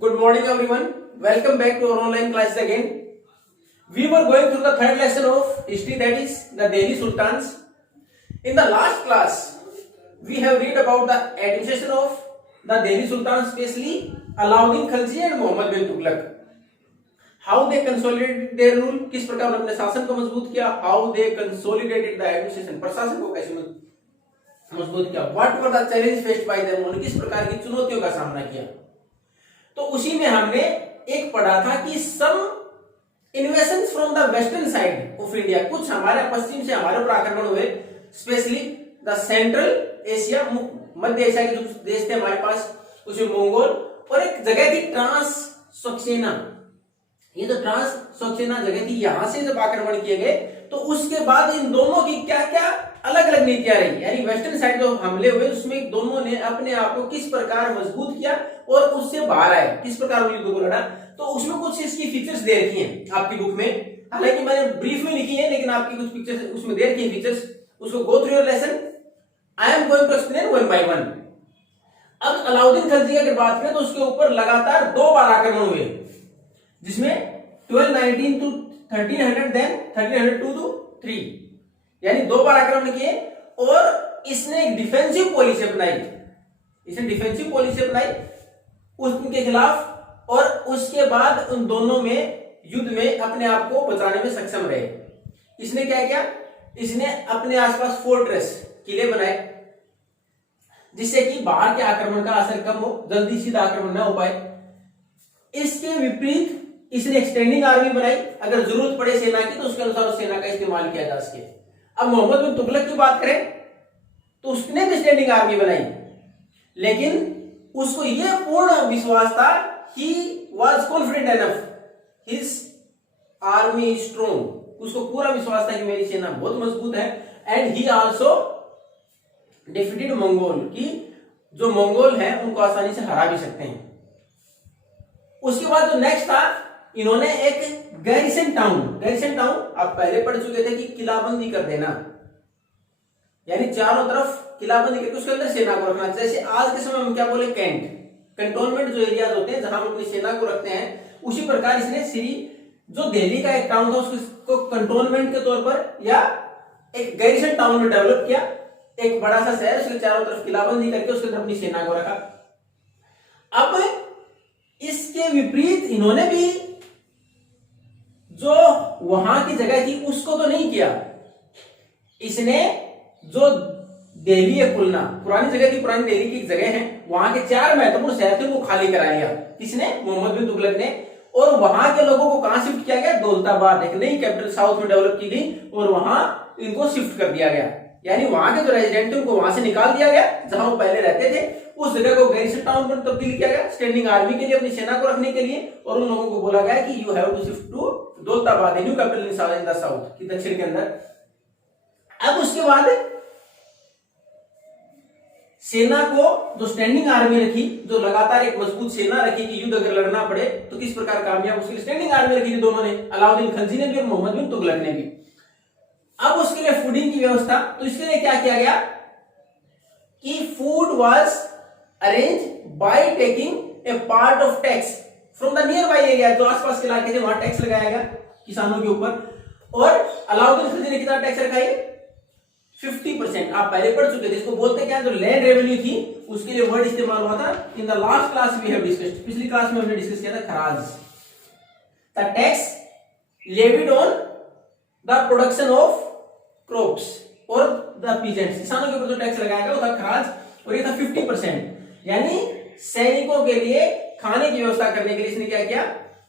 Good morning everyone. Welcome back to our online class again. We were going through the third lesson of history, that is the Delhi Sultans. In the last class, we have read about the administration of the Delhi Sultans, especially Alauddin Khilji and Muhammad bin Tughlaq. How they consolidated their rule, किस प्रकार उन्होंने अपने शासन को मजबूत किया. How they consolidated the administration, प्रशासन को कैसे मजबूत किया. What were the challenges faced by them, उन्होंने किस प्रकार की चुनौतियों का सामना किया. तो उसी में हमने एक पढ़ा था कि some invasions from the western side of India, कुछ हमारे पश्चिम से हमारे ऊपर आक्रमण हुए, स्पेशली द सेंट्रल एशिया, मध्य एशिया के जो देश थे हमारे पास, उसमें मंगोल, और एक जगह थी ट्रांस सक्सेना. ये जो ट्रांस सक्सेना जगह थी, यहां से जब आक्रमण किए गए तो उसके बाद इन दोनों की क्या क्या अलग अलग नीतियां रही. यानी वेस्टर्न साइड जो हमले हुए उसमें दोनों ने अपने आप को किस प्रकार मजबूत किया और उससे बाहर आए, किस प्रकार युद्ध को लड़ा. तो उसमें कुछ इसकी फीचर्स दे रखी हैं आपकी बुक में, हालांकि मैंने ब्रीफ में लिखी है, लेकिन आपकी कुछ पिक्चर्स उसमें दे रखी है फीचर्स. उसको go through your lesson. I am going to explain one by one. अब अलाउद्दीन खिलजी की अगर बात करें तो उसके ऊपर लगातार 2 बार आक्रमण हुए, जिसमें 1219 टू 1300, देन 1302 टू 3, यानी 2 बार आक्रमण किए. और इसने एक डिफेंसिव पॉलिसी अपनाई, उनके खिलाफ, और उसके बाद उन दोनों में युद्ध में अपने आप को बचाने में सक्षम रहे. इसने क्या किया, इसने अपने आसपास फोर्ट्रेस, किले बनाए, जिससे कि बाहर के आक्रमण का असर कम हो, जल्दी सीधा आक्रमण न हो पाए. इसके विपरीत इसने एक्सटेंडिंग आर्मी बनाई, अगर जरूरत पड़े सेना की तो उसके अनुसार उस सेना का इस्तेमाल किया जा सके. अब मोहम्मद बिन तुगलक की बात करें तो उसने भी स्टैंडिंग आर्मी बनाई, लेकिन उसको यह पूर्ण विश्वास था, he was confident enough, his army is strong, उसको पूरा विश्वास था कि मेरी सेना बहुत मजबूत है. And he also defeated Mongol, की जो मंगोल है उनको आसानी से हरा भी सकते हैं. उसके बाद जो नेक्स्ट था, इन्होंने एक गैरिसन टाउन आप पहले पढ़ चुके थे कि किलाबंदी कर देना, यानी चारों तरफ किलाबंदी करके उसके अंदर सेना को रखना. जैसे आज के समय में क्या बोले, कैंटोनमेंट जो एरियाज होते हैं जहां हम अपनी सेना को रखते हैं, उसी प्रकार इसने जो दिल्ली का एक टाउन था उसको कंटोनमेंट के तौर पर या एक गैरिसन टाउन में डेवलप किया. एक बड़ा सा शहर, उसके चारों तरफ किलाबंदी करके उसके अंदर अपनी सेना को रखा. अब इसके विपरीत इन्होंने भी जो वहां की जगह थी उसको तो नहीं किया. इसने जो दिल्ली है, खुलना पुरानी जगह थी, पुरानी दिल्ली की एक जगह है, वहां के 4 महत्वपूर्ण शहर थे, वो खाली करा लिया. किसने? मोहम्मद बिन तुगलक ने. और वहां के लोगों को कहां शिफ्ट किया गया? दौलताबाद, एक नई कैपिटल साउथ में डेवलप की गई, और वहां इनको शिफ्ट कर दिया गया. यानी वहां के जो रेजिडेंट थे उनको वहां से निकाल दिया गया, जहां वो पहले रहते थे, उस जगह को गैरिसन टाउन पर तब्दील किया गया स्टैंडिंग आर्मी के लिए, अपनी सेना को रखने के लिए. और उन लोगों को बोला गया कि you have to shift to Daulatabad, new capital in the south, की दक्षिण के अंदर. अब उसके बाद सेना को जो स्टैंडिंग आर्मी रखी, जो लगातार एक मजबूत सेना रखी कि युद्ध अगर लड़ना पड़े तो किस प्रकार कामयाब, उसके लिए स्टैंडिंग आर्मी रखी थी दोनों ने, अलाउद्दीन खिलजी ने भी और मोहम्मद बिन तुगलक ने भी. अब उसके लिए फूडिंग की व्यवस्था, तो इसके लिए क्या किया गया कि food was arrange by taking a part of tax from the near by area, जो आसपास के इलाके थे वहां टैक्स लगाया गया किसानों के ऊपर. और अलाउद्दीन खिलजी ने कितना टैक्स रखा है? 50%. आप पहले पढ़ चुके थे, इसको बोलते क्या, जो लैंड रेवेन्यू थी उसके लिए वर्ड इस्तेमाल हुआ था. In the last class we have discussed, पिछली क्लास में हमने डिस्कस किया था kharaj, the tax levied on the production of crops और द पीजेंट्स, किसानों के ऊपर जो टैक्स लगाया गया वो था खराज, और ये था 50%. यानी सैनिकों के लिए खाने की व्यवस्था करने के लिए इसने क्या किया,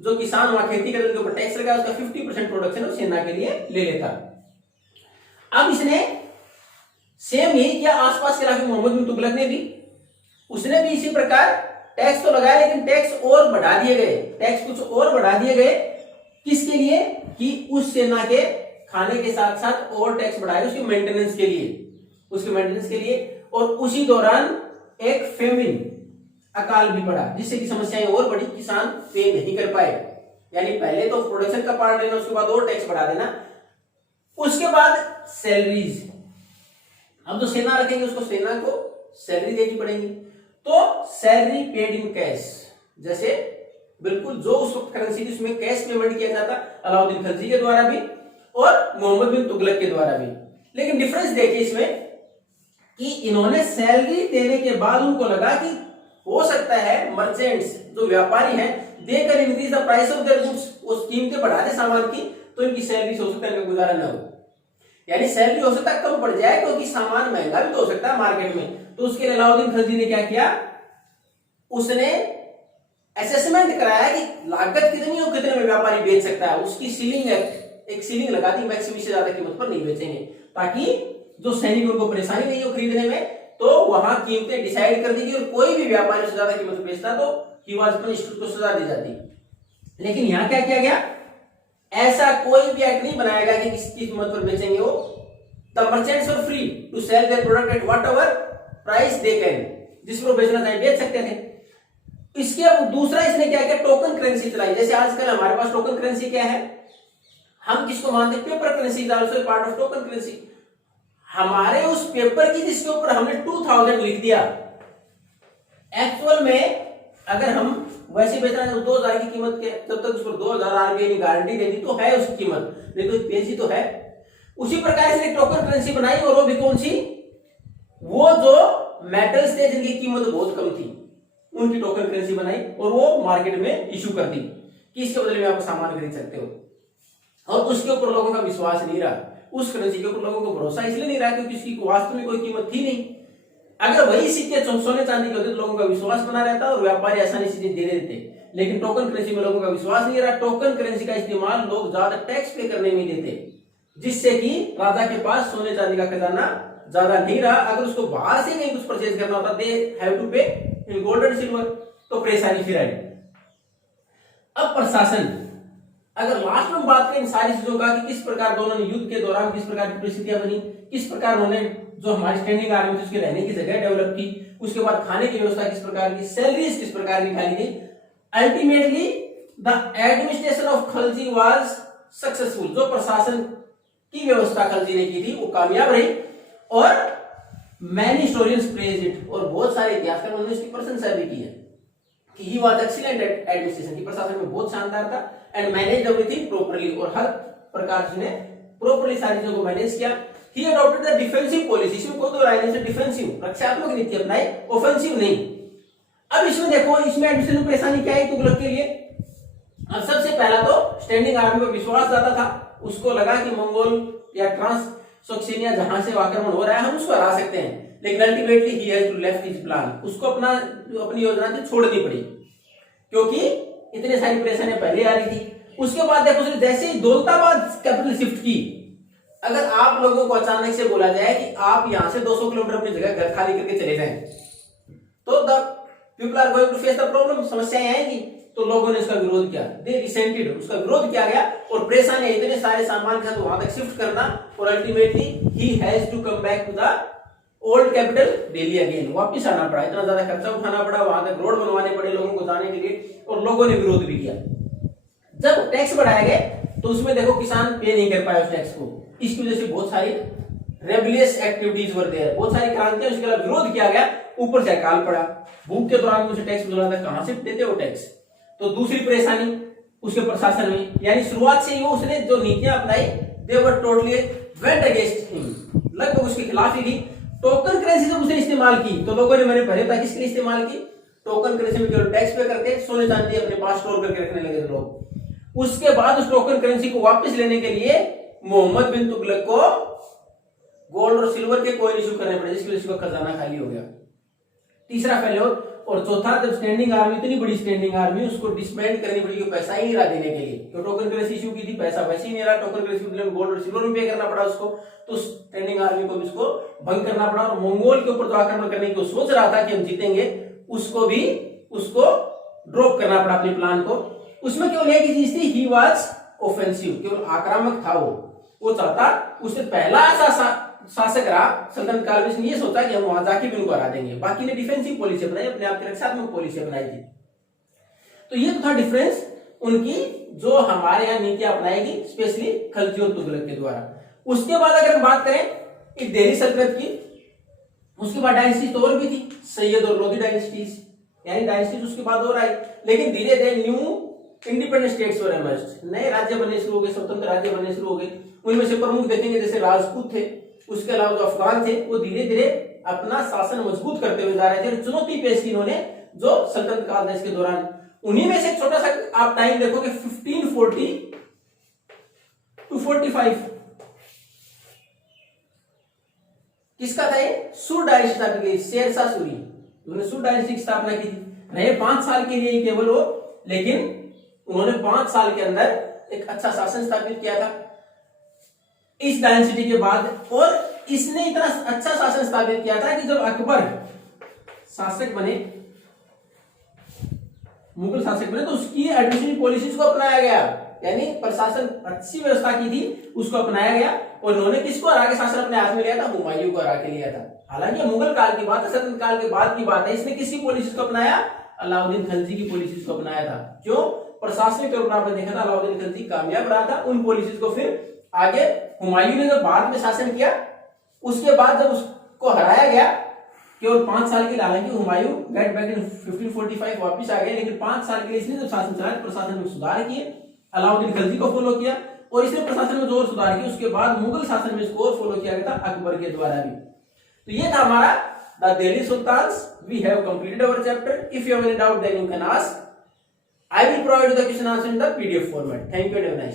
जो किसान वहां खेती करते उनके ऊपर टैक्स लगाया, उसका 50% प्रोडक्शन वो सेना के लिए ले लेता. अब इसने सेम यही किया आसपास के इलाके, मोहम्मद बिन तुगलक ने भी, उसने भी इसी प्रकार टैक्स तो लगाया, लेकिन टैक्स और बढ़ा दिए गए, टैक्स कुछ और बढ़ा दिए गए. किसके लिए? कि उस सेना के खाने के साथ साथ और टैक्स बढ़ाए उसके मेंटेनेंस के लिए, और उसी दौरान एक फेमिन, अकाल भी पड़ा, जिससे कि समस्याएं और बढ़ी, किसान पे नहीं कर पाए. यानी पहले तो प्रोडक्शन का पार्ट लेना, उसके बाद और टैक्स बढ़ा देना. उसके बाद सैलरीज, अब जो सेना रखेंगे उसको सेना को सैलरी देनी पड़ेगी, तो सैलरी पेड इन कैश, जैसे बिल्कुल जो उस वक्त करेंसी थी उसमें कैश पेमेंट किया जाता अलाउद्दीन खिलजी के द्वारा भी और मोहम्मद बिन तुगलक के द्वारा भी। लेकिन डिफरेंस देखिए इसमें कि इन्होंने सैलरी देने के बाद उनको लगा कि हो सकता है मर्चेंट्स जो व्यापारी हैं देकर increase the price of their goods, उस कीमतें बढ़ा दे सामान की तो इनकी सैलरी हो सकता है इनका गुजारा न हो, यानी सैलरी हो सकता है कम पड़ जाए क्योंकि सामान महंगा भी तो हो सकता है मार्केट में। तो उसके लिए अलाउद्दीन खिलजी ने क्या किया, उसने असेसमेंट कराया कि लागत कितनी और कितने में व्यापारी बेच सकता है, उसकी सीलिंग एक सीलिंग लगा दी, मैक्सिमम से ज्यादा कीमत पर नहीं बेचेंगे ताकि जो सैनिक उनको परेशानी नहीं हो खरीदने में, तो वहां कीमतें डिसाइड कर दी गई और कोई भी व्यापारी से ज्यादा कीमत बेचता तो ही वाज पनिश्ड, उसको सजा दी जाती। लेकिन यहां क्या किया गया, ऐसा कोई भी एक्ट नहीं बनाया गया कि किसकी कीमत पर बेचेंगे वो। The merchants are free to sell their product at whatever price they can, जिस पर बेचना चाहे बेच सकते थे। इसके दूसरा इसने क्या किया, टोकन करेंसी चलाई। जैसे आजकल हमारे पास टोकन करेंसी क्या है, हम किसको मानते हैं, paper currency is also part of token currency. हमारे उस पेपर की जिसके ऊपर हमने 2000 लिख दिया, एक्चुअल में अगर हम वैसे बेचना है तो 2000 की कीमत के तब तक उस पर 2000 आरबीआई ने गारंटी दे दी तो है उसकी कीमत, नहीं तो पेजी तो है। उसी प्रकार से टोकन करेंसी बनाई और वो भी कौन सी, वो जो मेटल्स थे जिनकी कीमत बहुत कम थी उनकी टोकन करेंसी बनाई और वो मार्केट में इशू कर दी कि इसके बदले में आप सामान खरीद सकते हो। और उसके ऊपर लोगों का विश्वास नहीं रहा, उस करेंसी के ऊपर लोगों को भरोसा इसलिए नहीं रहा क्योंकि उसकी वास्तव में कोई कीमत थी नहीं। अगर वही सिक्के सोने चांदी के होते तो लोगों का विश्वास बना रहता और व्यापारी आसानी से दे देते, लेकिन टोकन करेंसी में लोगों का विश्वास नहीं रहा। टोकन करेंसी का इस्तेमाल लोग ज्यादा टैक्स पे करने में देते, जिससे कि राजा के पास सोने चांदी का खजाना ज्यादा नहीं रहा। अगर उसको बाहर से कहीं कुछ परचेज करना होता, दे हैव टू पे इन गोल्ड एंड सिल्वर, तो परेशानी फिर आई। अब प्रशासन, अगर लास्ट में बात करें इन सारी चीजों का कि किस प्रकार दोनों ने युद्ध के दौरान किस प्रकार की परिस्थितियां बनी, किस प्रकार उन्होंने जो हमारी स्टैंडिंग आर्मी थी उसके रहने की जगह डेवलप की, उसके बाद खाने की व्यवस्था किस प्रकार की, सैलरीज किस प्रकार निकाली गई, ultimately the administration of Khalji was successful. जो प्रशासन की व्यवस्था खलजी ने की थी वो कामयाब रही और मैनी हिस्टोरियंस प्रेज इट, और बहुत सारे इतिहासकार ने इसकी प्रशंसा भी की है कि he was excellent at administration, की प्रशासन में बहुत शानदार था एंड मैनेज एवरीथिंग प्रॉपर्ली, और हर प्रकार से प्रॉपर्ली सारी चीजों को मैनेज किया। ही अडॉप्टेड द डिफेंसिव पॉलिसी, इसमें कोई दो राय नहीं, डिफेंसिव रक्षात्मक नीति अपनाई, ऑफेंसिव नहीं। अब इसमें देखो, इसमें एडमिनिस्ट्रेशन परेशानी क्या है तुगलक के लिए। अब सबसे पहला तो स्टैंडिंग आर्मी पर विश्वास ज्यादा था, उसको लगा कि मंगोल या ट्रांससैक्सोनिया जहां से आक्रमण हो रहा है हम उसको हरा सकते हैं, लेकिन ultimately he has to left his plan, उसको अपनी योजना थी छोड़नी पड़ी क्योंकि इतने सारी परेशानियां पहले आ रही थी। उसके बाद देखो जैसे ही दौलताबाद कैपिटल शिफ्ट की, अगर आप लोगों को अचानक से बोला जाए कि आप यहां से 200 किलोमीटर अपनी जगह घर खाली करके चले जाएं, तो the people are going to face the problem, समस्याएं आएंगी। तो लोगों ने इसका विरोध किया, दे रिसेंटेड, उसका विरोध किया गया और परेशानियां इतने सारे सामान के साथ वहां तक शिफ्ट करना, और ultimately he has to come back to the old capital Delhi again, वापिस आना पड़ा, इतना ज्यादा खर्चा उठाना पड़ा, वहां तक रोड बनवाने पड़े लोगों को जाने के लिए, और लोगों ने विरोध भी किया। जब टैक्स बढ़ाए गए तो उसमें देखो किसान पे नहीं कर पाए उस टैक्स को, इसकी वजह से बहुत सारी रेबलियस एक्टिविटीज वर देयर, बहुत सारी क्रांतियां, उसके खिलाफ विरोध किया गया, ऊपर से अकाल पड़ा, भूख के दौरान मुझे टैक्स बुलाना था, कहां से देते हो टैक्स। तो दूसरी परेशानी उसके प्रशासन में, यानी शुरुआत से ही वो उसने जो नीतियां अपनाई they were totally went against him, लगभग उसके खिलाफ ही थी। टोकन करेंसी जब उसने इस्तेमाल की तो लोगों ने मैंने पहले था किसके लिए इस्तेमाल की, टोकन करेंसी में केवल टैक्स पे करके सोने चांदी अपने पास स्टोर करके रखने लगे लोग। उसके बाद उस टोकन करेंसी को वापस लेने के लिए मोहम्मद बिन तुगलक को गोल्ड और सिल्वर के कॉइन इशू करने पड़े, जिसकी वजह से खजाना खाली हो गया। तीसरा फेल्योर। और चौथा, जब स्टैंडिंग आर्मी, इतनी बड़ी स्टैंडिंग आर्मी, उसको डिसबैंड करनी पड़ी, पैसा ही नहीं रहा देने के लिए, तो टोकन करेंसी इशू की थी, पैसा वैसे ही नहीं रहा, टोकन करेंसी बदले में गोल्ड और सिल्वर में पे करना पड़ा उसको, तो स्टैंडिंग आर्मी को भी उसको भंग करना पड़ा। और मंगोल के ऊपर जो आक्रमण करने की सोच रहा था कि हम जीतेंगे, उसको भी उसको ड्रॉप करना पड़ा अपने प्लान को। उसमें केवल एक ही चीज थी, ही वाज ऑफेंसिव, केवल आक्रामक था वो चाहता, उससे पहला ऐसा शासक रहा सल्तनत काल में, इसने ये सोचा कि हम वहां जाके भी उनको हरा देंगे। बाकी ने डिफेंसिव पॉलिसी अपनाई, अपने आप की रक्षात्मक पॉलिसी अपनाई थी। तो ये तो था डिफरेंस उनकी, जो हमारे यहाँ नीतियां अपनाएगी स्पेशली खलजी और तुगलक के द्वारा। उसके बाद अगर हम बात करें इस दिल्ली सल्तनत की, उसके बाद डायनेस्टीज तो और भी थी, सैयद और लोधी डायनेस्टीज, यानी डायनेस्टीज उसके बाद और आई, लेकिन धीरे धीरे new independent states were emerged, नए राज्य बनने शुरू हो गए, स्वतंत्र राज्य बनने शुरू हो गए। उनमें से प्रमुख देखेंगे जैसे राजपूत थे, उसके अलावा जो अफगान थे, वो धीरे धीरे अपना शासन मजबूत करते हुए जा रहे थे और चुनौती पेश की इन्होंने जो सल्तनत काल था इसके दौरान। उन्हीं में से एक छोटा सा आप टाइम देखोगे 1540 टू 45, किसका था ये? सुर डायनेस्टी स्थापित की, शेरशाह सूरी, उन्होंने सुर डायनेस्टी की स्थापना की थी। रहे 5 साल के लिए केवल वो, लेकिन उन्होंने 5 साल के अंदर एक अच्छा शासन स्थापित किया था इस डायनेस्टी के बाद। और इसने इतना अच्छा शासन स्थापित किया था कि जब अकबर शासक बने, मुगल शासक बने, तो उसकी एडमिनिस्ट्रेटिव पॉलिसीज को अपनाया गया, यानी प्रशासन अच्छी व्यवस्था की थी उसको अपनाया गया। और उन्होंने किसको हरा के शासन अपने हाथ में लिया था? हुमायूं को हरा के लिया था। हालांकि मुगल काल की बात है, सल्तनत काल के बाद की बात है। इसने किसकी पॉलिसीज को अपनाया? अलाउद्दीन खिलजी की पॉलिसीज को अपनाया था। क्यों? प्रशासनिक तौर पर आपने देखा था अलाउद्दीन खिलजी कामयाब रहा था। उन पॉलिसीज को फिर आगे हुमायूं ने जब बाद में शासन किया, उसके बाद जब उसको हराया गया केवल 5 साल के लिए, हालांकि हुमायूं गेट बैक इन 1545 वापस आ गए, लेकिन 5 साल के लिए इसने जब शासन चलाया प्रशासन में सुधार किए, अलाउद्दीन खिलजी को फॉलो किया और इसने प्रशासन में जो और सुधार किए। उसके बाद मुगल शासन में इसको और फॉलो किया गया था अकबर के द्वारा भी। तो ये था हमारा the Delhi sultans. We have completed our chapter. If you have any doubt then you can ask. I will provide you the question answer in the PDF format. Thank you and have a nice day.